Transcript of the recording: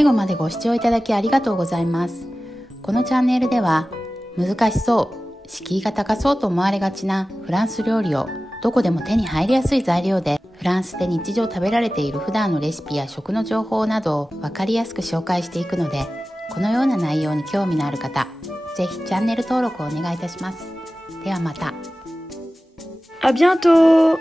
最後までご視聴いただきありがとうございます。このチャンネルでは難しそう、敷居が高そうと思われがちなフランス料理をどこでも手に入りやすい材料でフランスで日常食べられている普段のレシピや食の情報などを分かりやすく紹介していくので、このような内容に興味のある方、ぜひチャンネル登録をお願いいたします。ではまた。À bientôt!